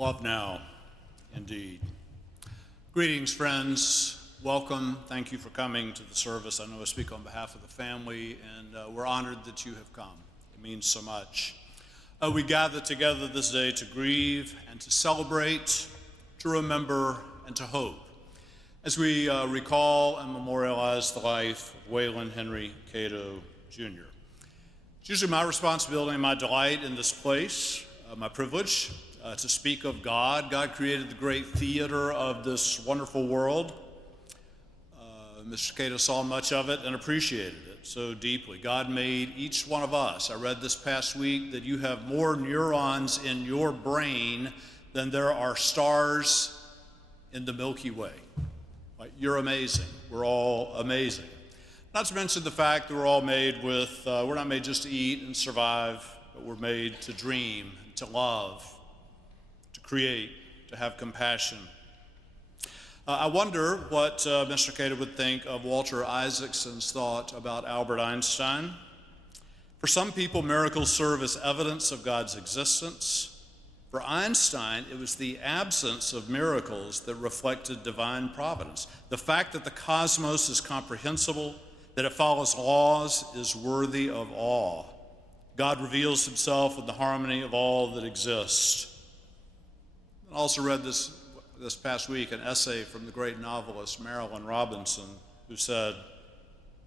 Love now, indeed. Greetings, friends. Welcome. Thank you for coming to the service. I know I speak on behalf of the family, and we're honored that you have come. It means so much. We gather together this day to grieve and to celebrate, to remember, and to hope, as we recall and memorialize the life of Wayland Henry Cato, Jr. It's usually my responsibility and my delight in this place, my privilege, to speak of God. God created the great theater of this wonderful world. Mr. Cato saw much of it and appreciated it so deeply. God made each one of us. I read this past week that you have more neurons in your brain than there are stars in the Milky Way. Like, you're amazing. We're all amazing. Not to mention the fact that we're all made with, we're not made just to eat and survive, but we're made to dream, to love, to create, to have compassion. I wonder what Mr. Cato would think of Walter Isaacson's thought about Albert Einstein. For some people, miracles serve as evidence of God's existence. For Einstein, it was the absence of miracles that reflected divine providence. The fact that the cosmos is comprehensible, that it follows laws, is worthy of awe. God reveals himself in the harmony of all that exists. I also read this past week an essay from the great novelist Marilyn Robinson, who said,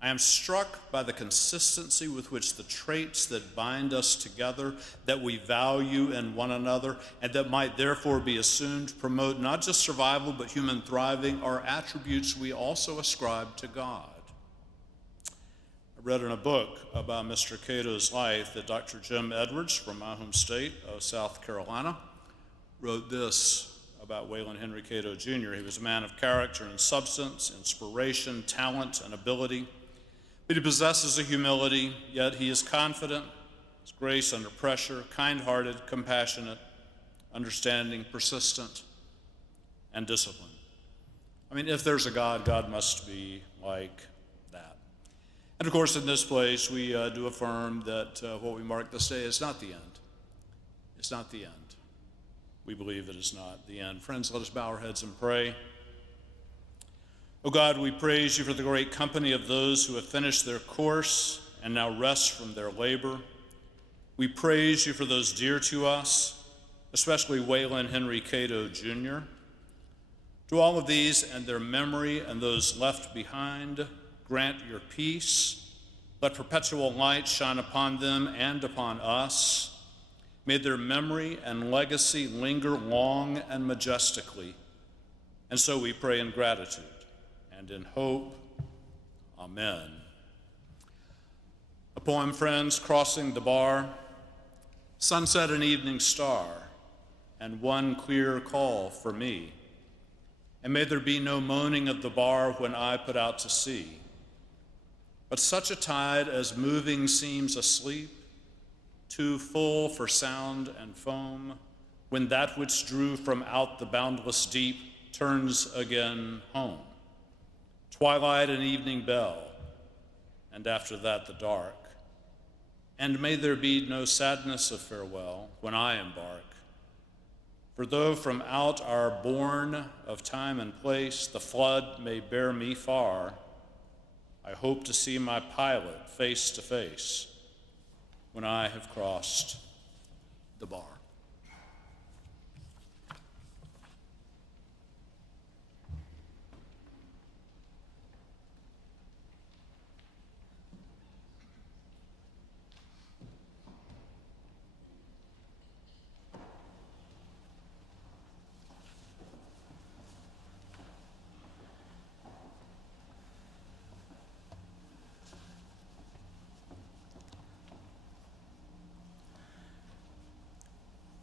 "I am struck by the consistency with which the traits that bind us together, that we value in one another, and that might therefore be assumed to promote not just survival but human thriving, are attributes we also ascribe to God." I read in a book about Mr. Cato's life that Dr. Jim Edwards from my home state of South Carolina wrote this about Wayland Henry Cato Jr. He was a man of character and substance, inspiration, talent, and ability. But he possesses a humility, yet he is confident, his grace under pressure, kind-hearted, compassionate, understanding, persistent, and disciplined. I mean, if there's a God, God must be like that. And of course, in this place, we do affirm that what we mark this day is not the end. It's not the end. We believe it is not the end. Friends, let us bow our heads and pray. Oh God, we praise you for the great company of those who have finished their course and now rest from their labor. We praise you for those dear to us, especially Wayland Henry Cato Jr. To all of these and their memory and those left behind, grant your peace. Let perpetual light shine upon them and upon us. May their memory and legacy linger long and majestically. And so we pray in gratitude and in hope. Amen. A poem, friends, crossing the bar, sunset and evening star, and one clear call for me. And may there be no moaning of the bar when I put out to sea, but such a tide as moving seems asleep, too full for sound and foam, when that which drew from out the boundless deep turns again home. Twilight and evening bell, and after that the dark. And may there be no sadness of farewell when I embark. For though from out our bourne of time and place the flood may bear me far, I hope to see my pilot face to face when I have crossed the bar.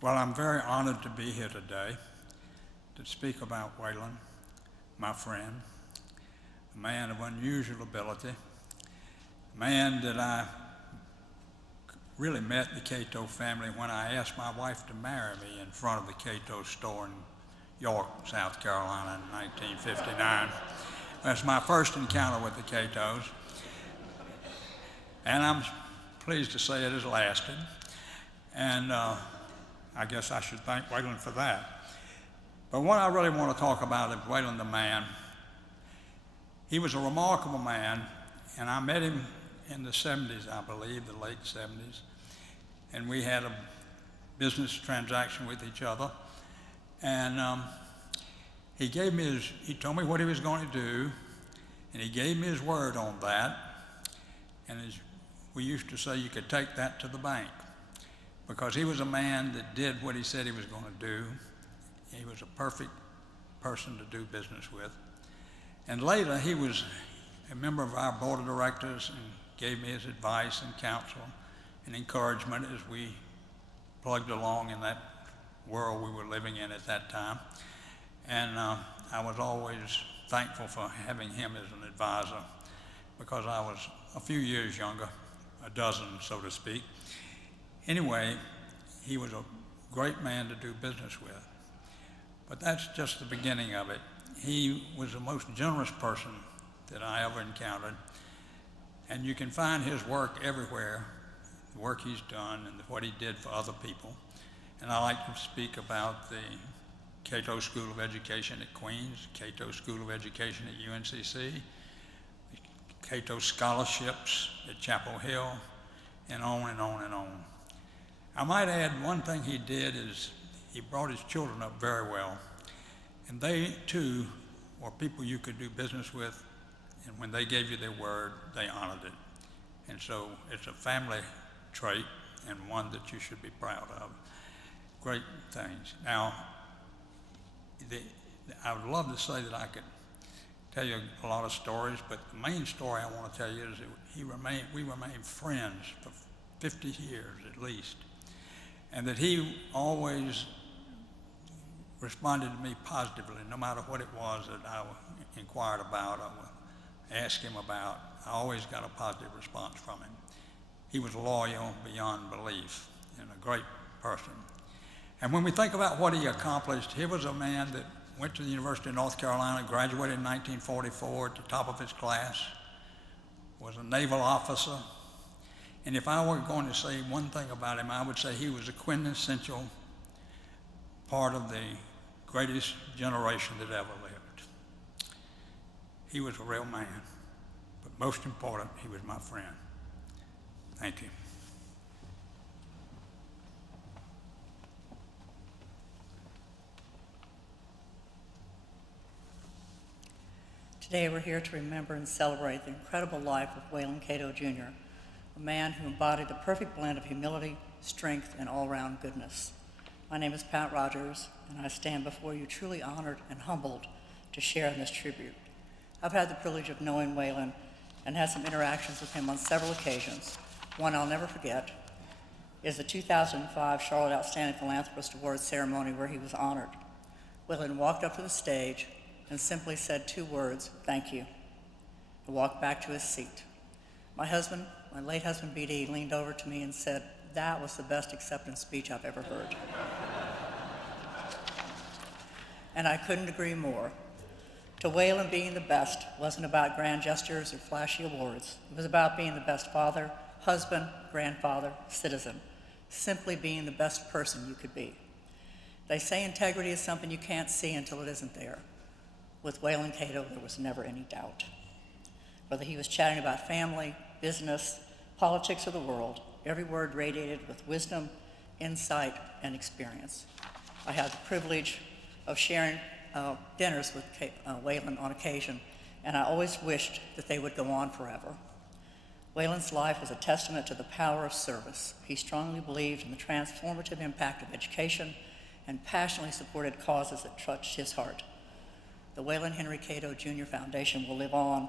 Well, I'm very honored to be here today to speak about Wayland, my friend, a man of unusual ability, a man that I really met the Cato family when I asked my wife to marry me in front of the Cato store in York, South Carolina in 1959. That's my first encounter with the Catos, and I'm pleased to say it has lasted. And I guess I should thank Wayland for that. But what I really want to talk about is Wayland the man. He was a remarkable man, and I met him in the 70s, I believe, the late 70s, and we had a business transaction with each other. And he told me what he was going to do, and he gave me his word on that. And as we used to say, you could take that to the bank, because he was a man that did what he said he was going to do. He was a perfect person to do business with. And later, he was a member of our board of directors and gave me his advice and counsel and encouragement as we plugged along in that world we were living in at that time. And I was always thankful for having him as an advisor, because I was a few years younger, a dozen, so to speak. Anyway, he was a great man to do business with. But that's just the beginning of it. He was the most generous person that I ever encountered. And you can find his work everywhere, the work he's done and what he did for other people. And I like to speak about the Cato School of Education at Queens, Cato School of Education at UNCC, Cato Scholarships at Chapel Hill, and on and on and on. I might add one thing he did is he brought his children up very well. And they, too, were people you could do business with, and when they gave you their word, they honored it. And so it's a family trait and one that you should be proud of. Great things. Now, I would love to say that I could tell you a lot of stories, but the main story I want to tell you is that we remained friends for 50 years at least, and that he always responded to me positively, no matter what it was that I inquired about or asked him about. I always got a positive response from him. He was loyal beyond belief and a great person. And when we think about what he accomplished, he was a man that went to the University of North Carolina, graduated in 1944 at the top of his class, was a naval officer. And if I were going to say one thing about him, I would say he was a quintessential part of the greatest generation that ever lived. He was a real man, but most important, he was my friend. Thank you. Today we're here to remember and celebrate the incredible life of Wayland Cato Jr., a man who embodied the perfect blend of humility, strength, and all-round goodness. My name is Pat Rogers, and I stand before you truly honored and humbled to share in this tribute. I've had the privilege of knowing Wayland and had some interactions with him on several occasions. One I'll never forget is the 2005 Charlotte Outstanding Philanthropist Awards ceremony where he was honored. Wayland walked up to the stage and simply said 2 words, "Thank you," and walked back to his seat. My late husband, BD, leaned over to me and said, "That was the best acceptance speech I've ever heard." And I couldn't agree more. To Wayland, being the best wasn't about grand gestures or flashy awards. It was about being the best father, husband, grandfather, citizen, simply being the best person you could be. They say integrity is something you can't see until it isn't there. With Wayland Cato, there was never any doubt. Whether he was chatting about family, business, politics, or the world, every word radiated with wisdom, insight, and experience. I had the privilege of sharing dinners with Wayland on occasion, and I always wished that they would go on forever. Wayland's life was a testament to the power of service. He strongly believed in the transformative impact of education and passionately supported causes that touched his heart. The Wayland Henry Cato Jr. Foundation will live on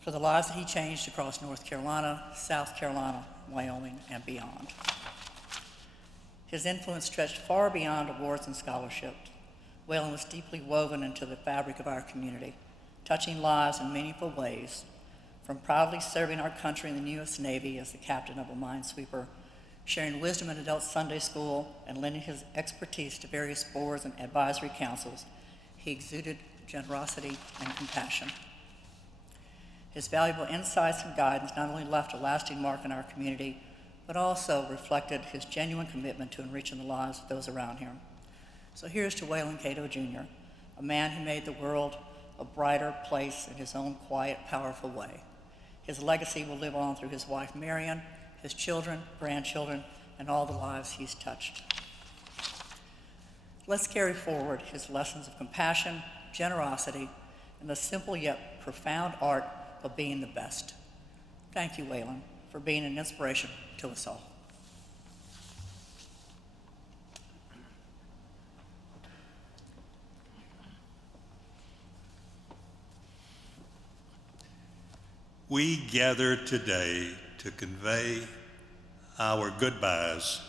for the lives that he changed across North Carolina, South Carolina, Wyoming, and beyond. His influence stretched far beyond awards and scholarships. Wayland was deeply woven into the fabric of our community, touching lives in meaningful ways, from proudly serving our country in the U.S. Navy as the captain of a minesweeper, sharing wisdom in adult Sunday school, and lending his expertise to various boards and advisory councils. He exuded generosity and compassion. His valuable insights and guidance not only left a lasting mark in our community, but also reflected his genuine commitment to enriching the lives of those around him. So here's to Wayland Cato Jr., a man who made the world a brighter place in his own quiet, powerful way. His legacy will live on through his wife Marion, his children, grandchildren, and all the lives he's touched. Let's carry forward his lessons of compassion, generosity, and the simple yet profound art of being the best. Thank you, Wayland, for being an inspiration to us all. We gather today to convey our goodbyes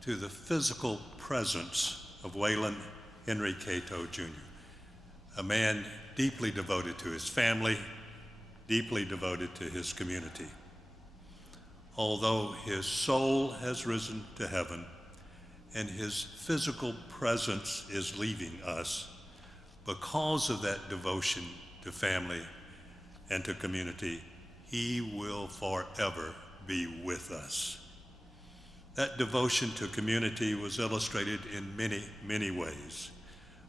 to the physical presence of Wayland Henry Cato Jr., a man deeply devoted to his family, deeply devoted to his community. Although his soul has risen to heaven and his physical presence is leaving us, because of that devotion to family and to community, he will forever be with us. That devotion to community was illustrated in many, many ways,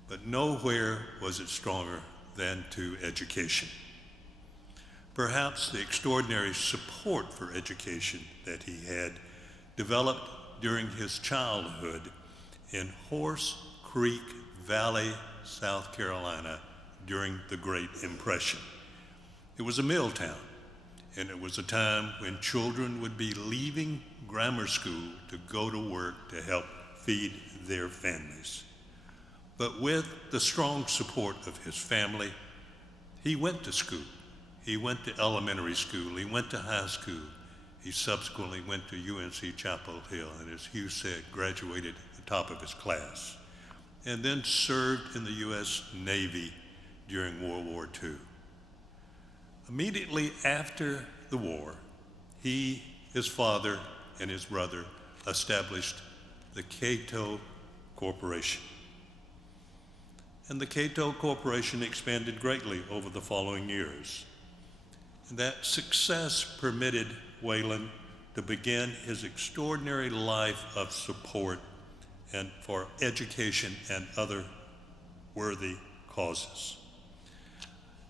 but nowhere was it stronger than to education. Perhaps the extraordinary support for education that he had developed during his childhood in Horse Creek Valley, South Carolina, during the Great Impression. It was a mill town, and it was a time when children would be leaving grammar school to go to work to help feed their families. But with the strong support of his family, he went to school. He went to elementary school, he went to high school. He subsequently went to UNC Chapel Hill, and as Hugh said, graduated at the top of his class, and then served in the U.S. Navy during World War II. Immediately after the war, he, his father, and his brother established the Cato Corporation. And the Cato Corporation expanded greatly over the following years. And that success permitted Wayland to begin his extraordinary life of support and for education and other worthy causes.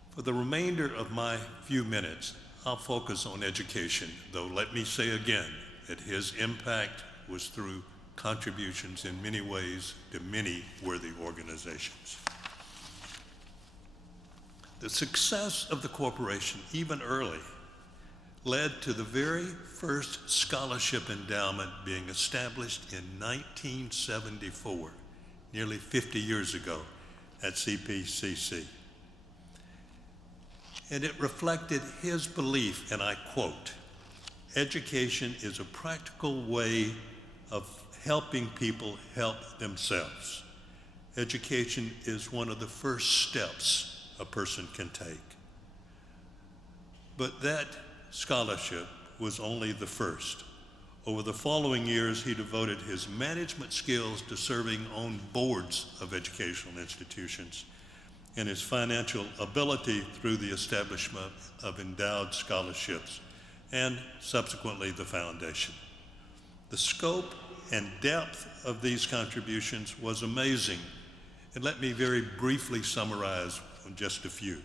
For the remainder of my few minutes, I'll focus on education, though let me say again that his impact was through contributions in many ways to many worthy organizations. The success of the corporation, even early, led to the very first scholarship endowment being established in 1974, nearly 50 years ago at CPCC. And it reflected his belief, and I quote, "Education is a practical way of helping people help themselves. Education is one of the first steps a person can take." But that scholarship was only the first. Over the following years, he devoted his management skills to serving on boards of educational institutions and his financial ability through the establishment of endowed scholarships and subsequently the foundation. The scope and depth of these contributions was amazing, and let me very briefly summarize on just a few.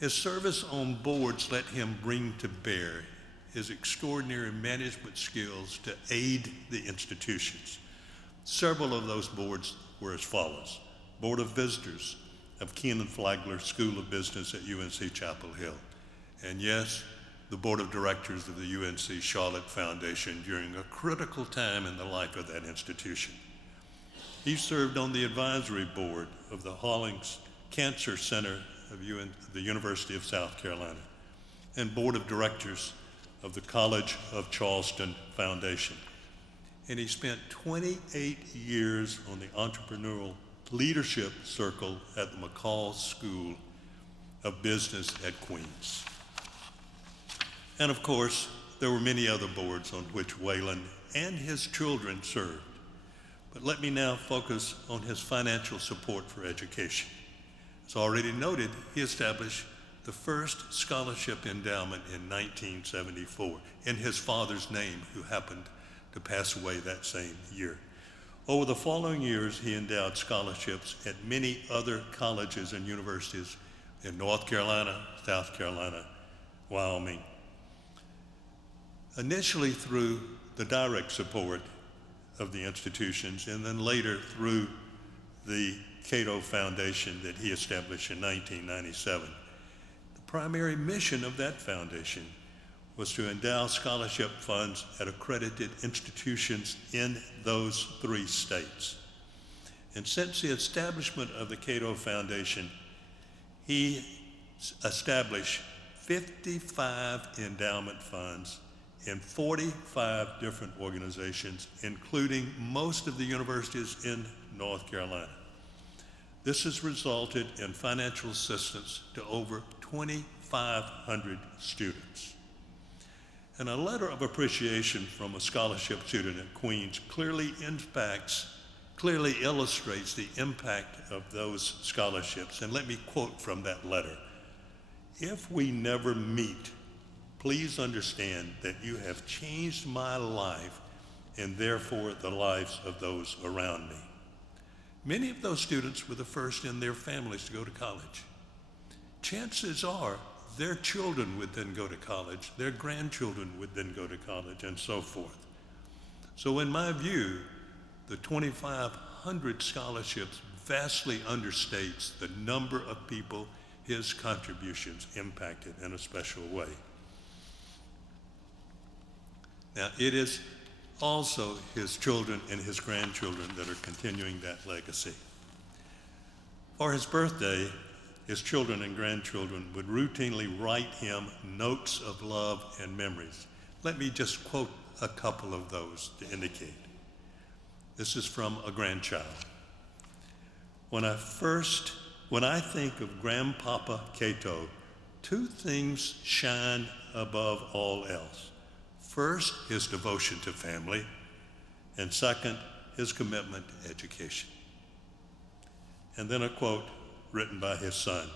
His service on boards let him bring to bear his extraordinary management skills to aid the institutions. Several of those boards were as follows: Board of Visitors of Keenan Flagler School of Business at UNC Chapel Hill, and yes, the Board of Directors of the UNC Charlotte Foundation during a critical time in the life of that institution. He served on the advisory board of the Hollings Cancer Center of the University of South Carolina and Board of Directors of the College of Charleston Foundation. And he spent 28 years on the entrepreneurial leadership circle at the McCall School of Business at Queens. And of course, there were many other boards on which Wayland and his children served. But let me now focus on his financial support for education. As already noted, he established the first scholarship endowment in 1974 in his father's name, who happened to pass away that same year. Over the following years, he endowed scholarships at many other colleges and universities in North Carolina, South Carolina, Wyoming. Initially through the direct support of the institutions, and then later through the Cato Foundation that he established in 1997. The primary mission of that foundation was to endow scholarship funds at accredited institutions in those 3 states. And since the establishment of the Cato Foundation, he established 55 endowment funds in 45 different organizations, including most of the universities in North Carolina. This has resulted in financial assistance to over 2,500 students. And a letter of appreciation from a scholarship student at Queens clearly illustrates the impact of those scholarships. And let me quote from that letter. "If we never meet, please understand that you have changed my life and therefore the lives of those around me." Many of those students were the first in their families to go to college. Chances are their children would then go to college, their grandchildren would then go to college, and so forth. So in my view, the 2,500 scholarships vastly understates the number of people his contributions impacted in a special way. Now, it is also his children and his grandchildren that are continuing that legacy. For his birthday, his children and grandchildren would routinely write him notes of love and memories. Let me just quote a couple of those to indicate. This is from a grandchild. When I think of Grandpapa Cato, 2 things shine above all else. First, his devotion to family, and second, his commitment to education. And then a quote written by his son.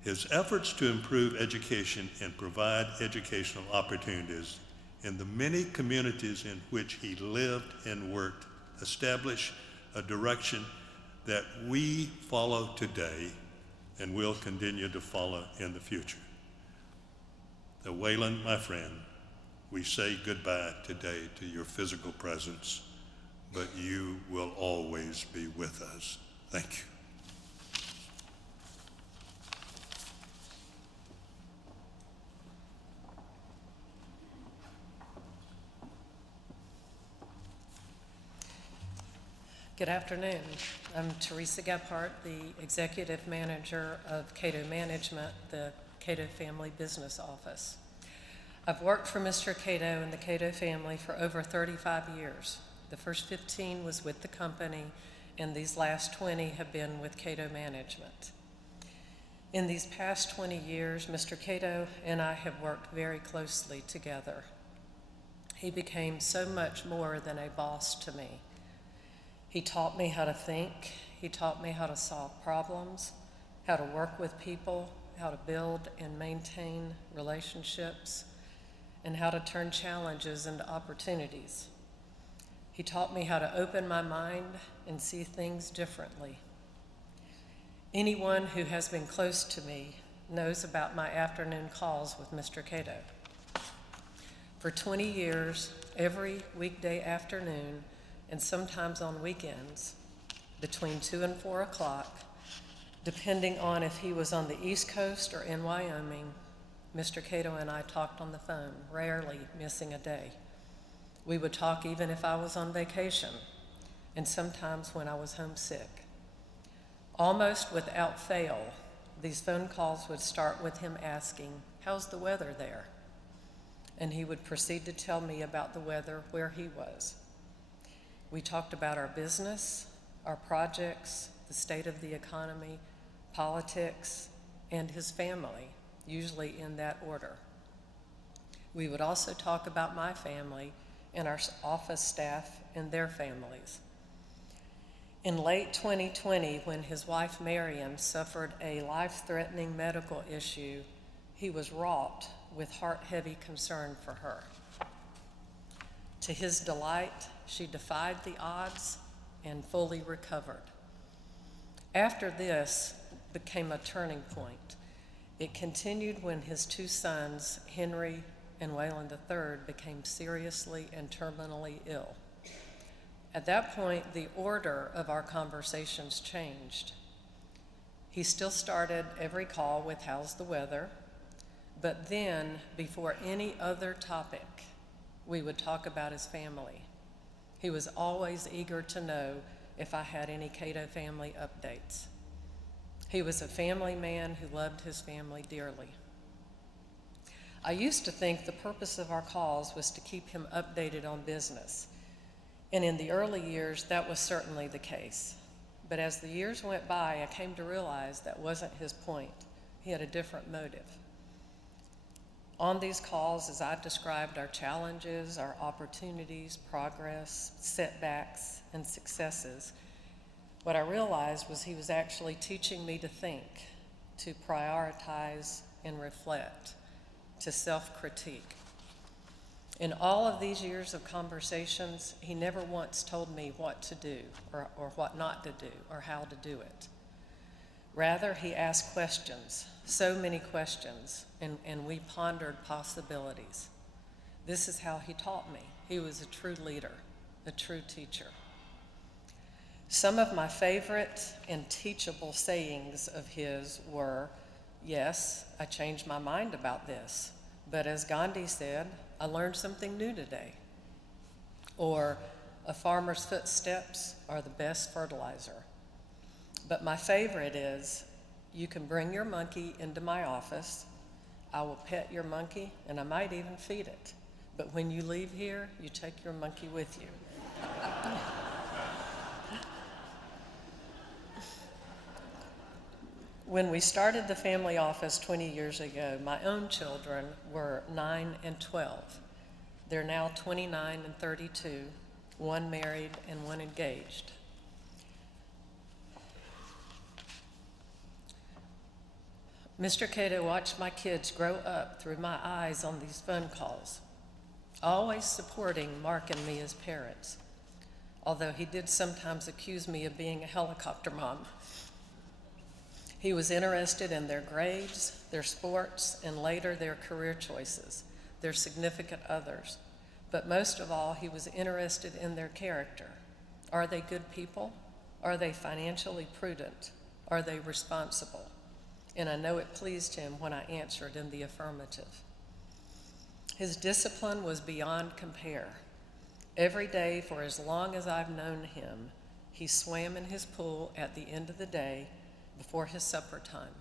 His efforts to improve education and provide educational opportunities in the many communities in which he lived and worked establish a direction that we follow today and will continue to follow in the future. So Wayland, my friend, we say goodbye today to your physical presence, but you will always be with us. Thank you. Good afternoon. I'm Teresa Gephardt, the Executive Manager of Cato Management, the Cato Family Business Office. I've worked for Mr. Cato and the Cato family for over 35 years. The first 15 was with the company, and these last 20 have been with Cato Management. In these past 20 years, Mr. Cato and I have worked very closely together. He became so much more than a boss to me. He taught me how to think. He taught me how to solve problems, how to work with people, how to build and maintain relationships, and how to turn challenges into opportunities. He taught me how to open my mind and see things differently. Anyone who has been close to me knows about my afternoon calls with Mr. Cato. For 20 years, every weekday afternoon, and sometimes on weekends, between 2 and 4 o'clock, depending on if he was on the East Coast or in Wyoming, Mr. Cato and I talked on the phone, rarely missing a day. We would talk even if I was on vacation, and sometimes when I was homesick. Almost without fail, these phone calls would start with him asking, "How's the weather there?" And he would proceed to tell me about the weather where he was. We talked about our business, our projects, the state of the economy, politics, and his family, usually in that order. We would also talk about my family and our office staff and their families. In late 2020, when his wife Miriam suffered a life-threatening medical issue, he was wrought with heart-heavy concern for her. To his delight, she defied the odds and fully recovered. After this became a turning point. It continued when his two sons, Henry and Wayland III, became seriously and terminally ill. At that point, the order of our conversations changed. He still started every call with "How's the weather?" But then, before any other topic, we would talk about his family. He was always eager to know if I had any Cato family updates. He was a family man who loved his family dearly. I used to think the purpose of our calls was to keep him updated on business. And in the early years, that was certainly the case. But as the years went by, I came to realize that wasn't his point. He had a different motive. On these calls, as I described our challenges, our opportunities, progress, setbacks, and successes, what I realized was he was actually teaching me to think, to prioritize and reflect, to self-critique. In all of these years of conversations, he never once told me what to do or what not to do or how to do it. Rather, he asked questions, so many questions, and we pondered possibilities. This is how he taught me. He was a true leader, a true teacher. Some of my favorite and teachable sayings of his were, "Yes, I changed my mind about this, but as Gandhi said, I learned something new today." Or, "A farmer's footsteps are the best fertilizer." But my favorite is, "You can bring your monkey into my office. I will pet your monkey, and I might even feed it. But when you leave here, you take your monkey with you." When we started the family office 20 years ago, my own children were 9 and 12. They're now 29 and 32, one married and one engaged. Mr. Cato watched my kids grow up through my eyes on these phone calls, always supporting Mark and me as parents, although he did sometimes accuse me of being a helicopter mom. He was interested in their grades, their sports, and later their career choices, their significant others. But most of all, he was interested in their character. Are they good people? Are they financially prudent? Are they responsible? And I know it pleased him when I answered in the affirmative. His discipline was beyond compare. Every day for as long as I've known him, he swam in his pool at the end of the day before his supper time.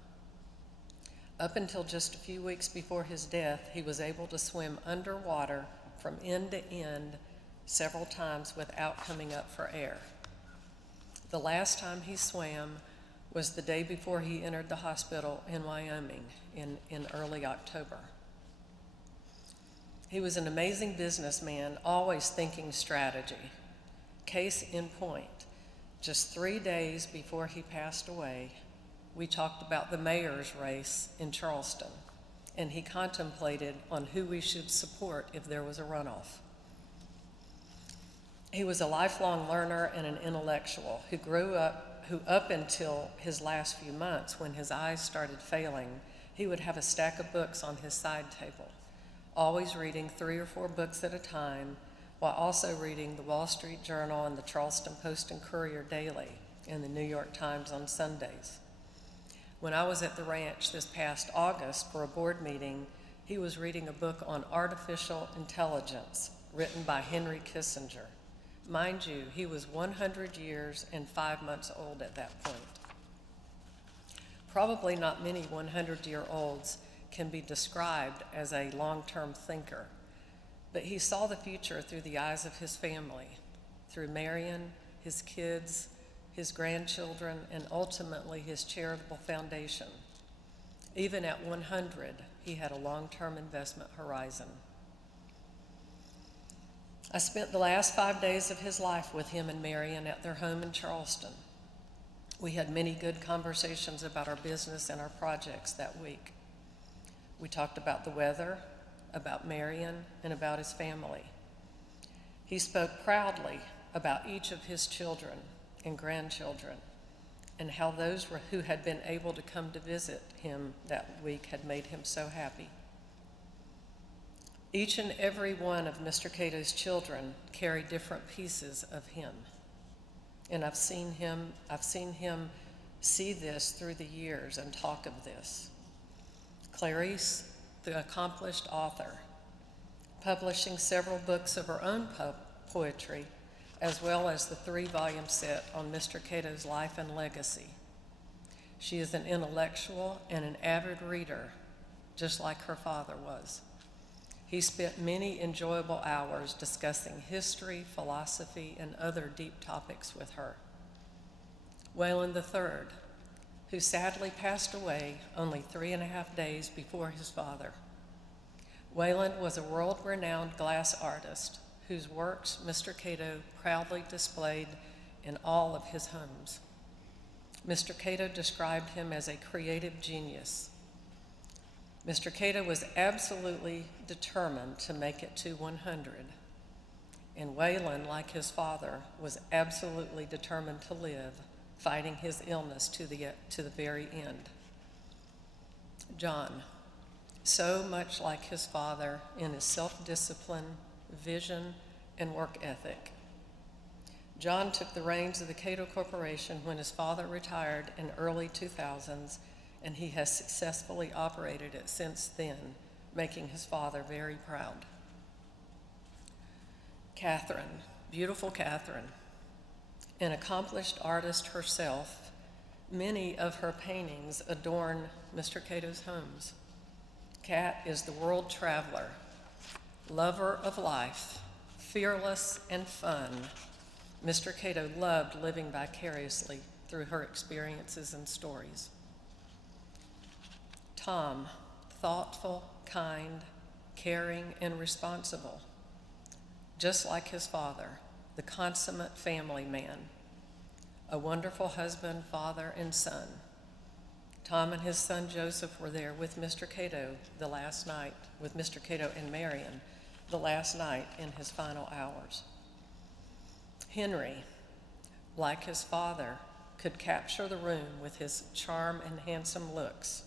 Up until just a few weeks before his death, he was able to swim underwater from end to end several times without coming up for air. The last time he swam was the day before he entered the hospital in Wyoming in early October. He was an amazing businessman, always thinking strategy. Case in point, just 3 days before he passed away, we talked about the mayor's race in Charleston, and he contemplated on who we should support if there was a runoff. He was a lifelong learner and an intellectual who up until his last few months, when his eyes started failing, he would have a stack of books on his side table, always reading 3 or 4 books at a time, while also reading the Wall Street Journal and the Charleston Post and Courier daily and the New York Times on Sundays. When I was at the ranch this past August for a board meeting, he was reading a book on artificial intelligence written by Henry Kissinger. Mind you, he was 100 years and 5 months old at that point. Probably not many 100-year-olds can be described as a long-term thinker, but he saw the future through the eyes of his family, through Marion, his kids, his grandchildren, and ultimately his charitable foundation. Even at 100, he had a long-term investment horizon. I spent the last 5 days of his life with him and Marion at their home in Charleston. We had many good conversations about our business and our projects that week. We talked about the weather, about Marion, and about his family. He spoke proudly about each of his children and grandchildren and how those who had been able to come to visit him that week had made him so happy. Each and every one of Mr. Cato's children carry different pieces of him. And I've seen him see this through the years and talk of this. Clarice, the accomplished author, publishing several books of her own poetry, as well as the 3-volume set on Mr. Cato's life and legacy. She is an intellectual and an avid reader, just like her father was. He spent many enjoyable hours discussing history, philosophy, and other deep topics with her. Wayland III, who sadly passed away only 3.5 days before his father. Wayland was a world-renowned glass artist whose works Mr. Cato proudly displayed in all of his homes. Mr. Cato described him as a creative genius. Mr. Cato was absolutely determined to make it to 100, and Wayland, like his father, was absolutely determined to live, fighting his illness to the very end. John, so much like his father in his self-discipline, vision, and work ethic. John took the reins of the Cato Corporation when his father retired in early 2000s, and he has successfully operated it since then, making his father very proud. Catherine, beautiful Catherine, an accomplished artist herself, many of her paintings adorn Mr. Cato's homes. Cat is the world traveler, lover of life, fearless and fun. Mr. Cato loved living vicariously through her experiences and stories. Tom, thoughtful, kind, caring, and responsible, just like his father, the consummate family man, a wonderful husband, father, and son. Tom and his son Joseph were there with Mr. Cato the last night, with Mr. Cato and Marion the last night in his final hours. Henry, like his father, could capture the room with his charm and handsome looks.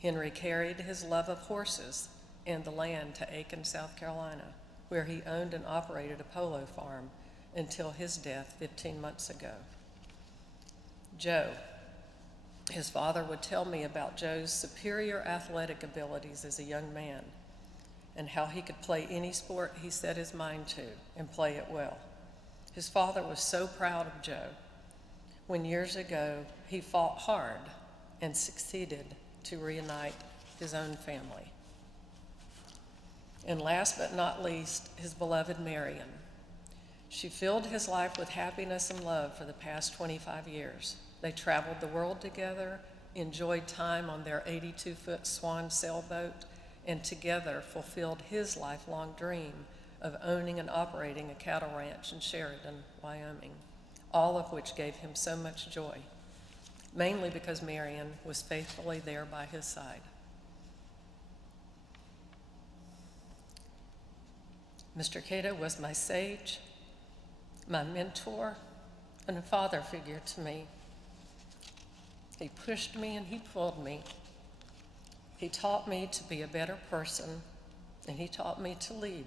Henry carried his love of horses and the land to Aiken, South Carolina, where he owned and operated a polo farm until his death 15 months ago. Joe, his father would tell me about Joe's superior athletic abilities as a young man and how he could play any sport he set his mind to and play it well. His father was so proud of Joe when years ago he fought hard and succeeded to reunite his own family. And last but not least, his beloved Marion. She filled his life with happiness and love for the past 25 years. They traveled the world together, enjoyed time on their 82-foot Swan sailboat, and together fulfilled his lifelong dream of owning and operating a cattle ranch in Sheridan, Wyoming, all of which gave him so much joy, mainly because Marion was faithfully there by his side. Mr. Cato was my sage, my mentor, and a father figure to me. He pushed me and he pulled me. He taught me to be a better person, and he taught me to lead.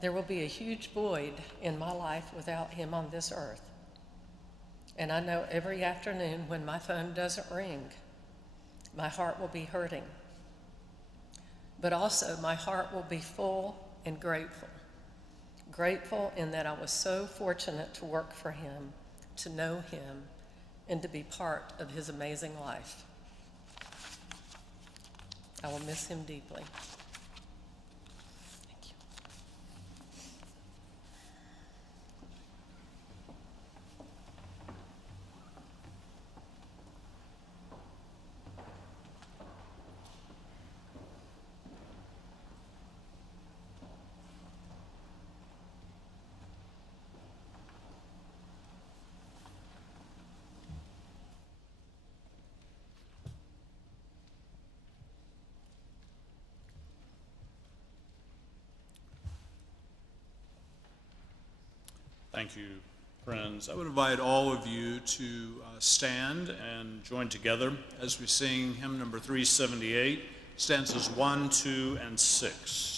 There will be a huge void in my life without him on this earth. And I know every afternoon when my phone doesn't ring, my heart will be hurting. But also my heart will be full and grateful. Grateful in that I was so fortunate to work for him, to know him, and to be part of his amazing life. I will miss him deeply. Thank you. Thank you, friends. I would invite all of you to stand and join together as we sing hymn number 378, stanzas 1, 2, and 6.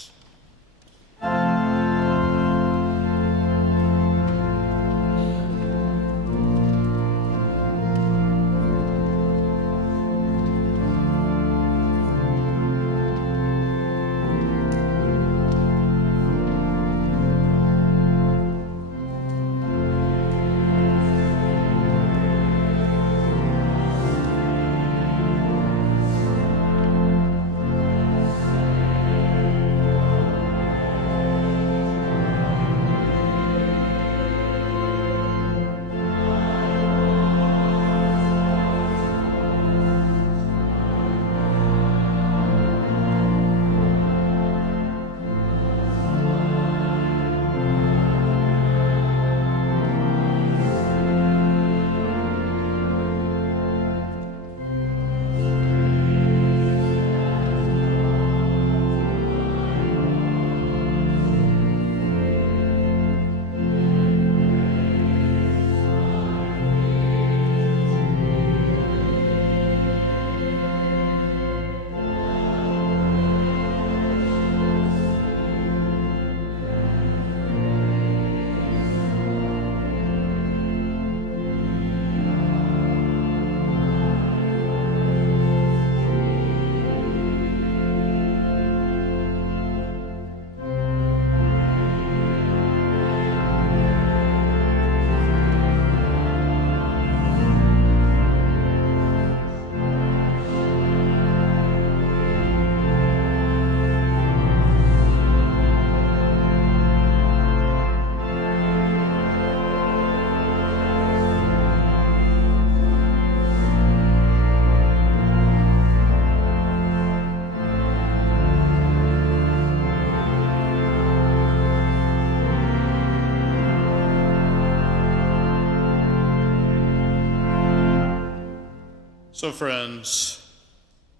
So friends,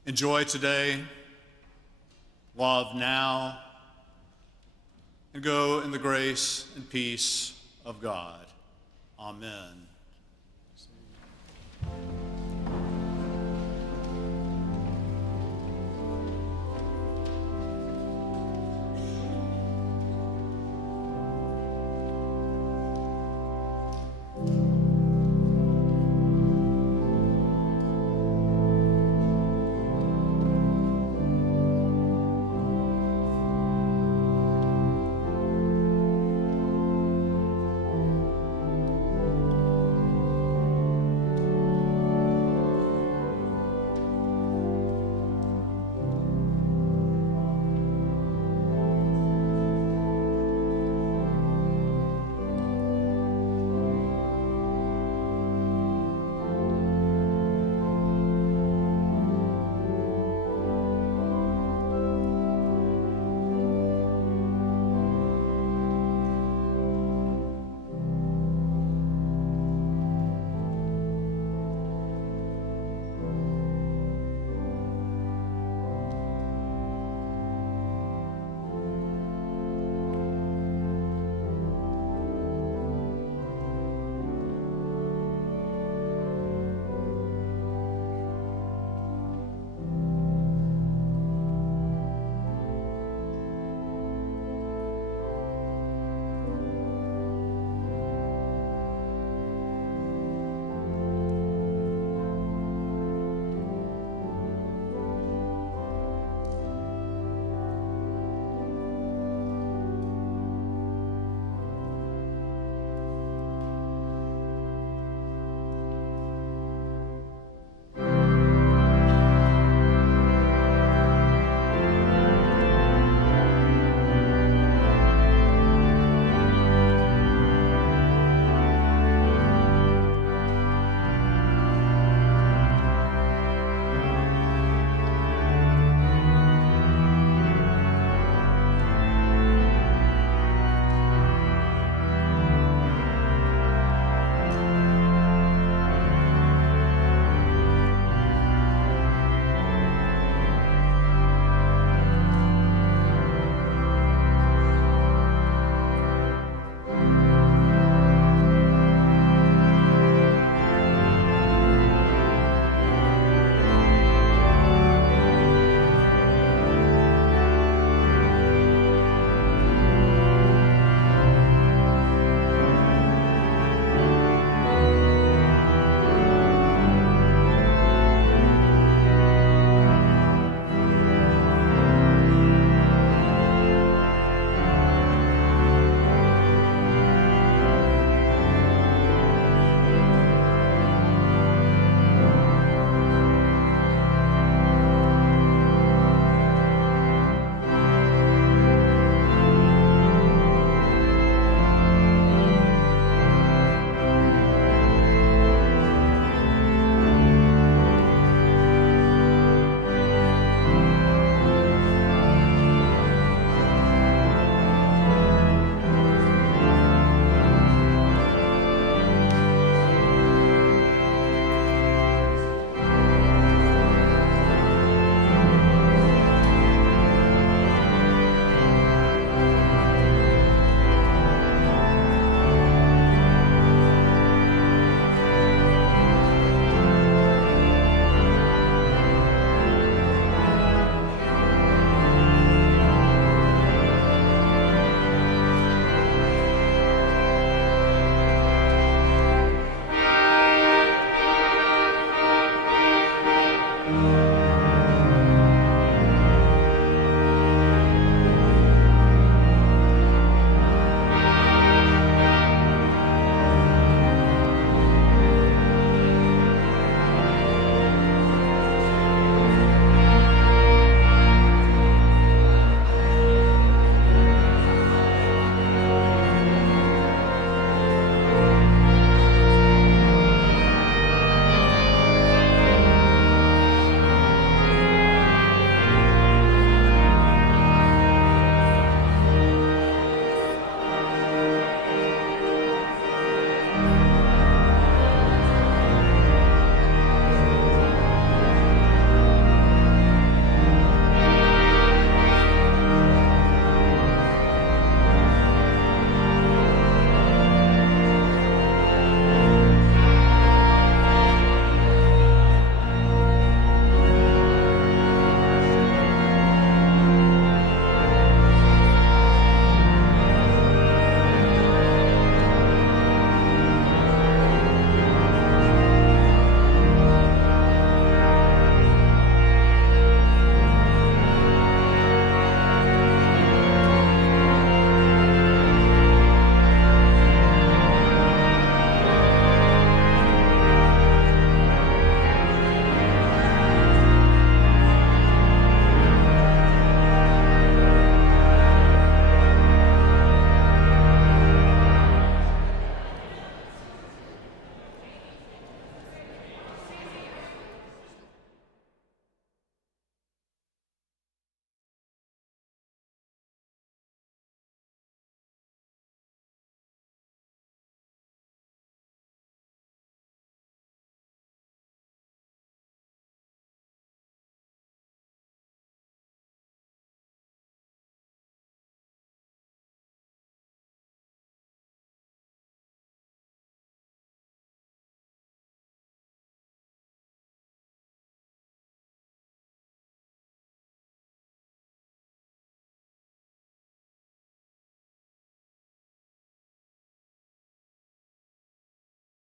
enjoy today, love now, and go in the grace and peace of God. Amen.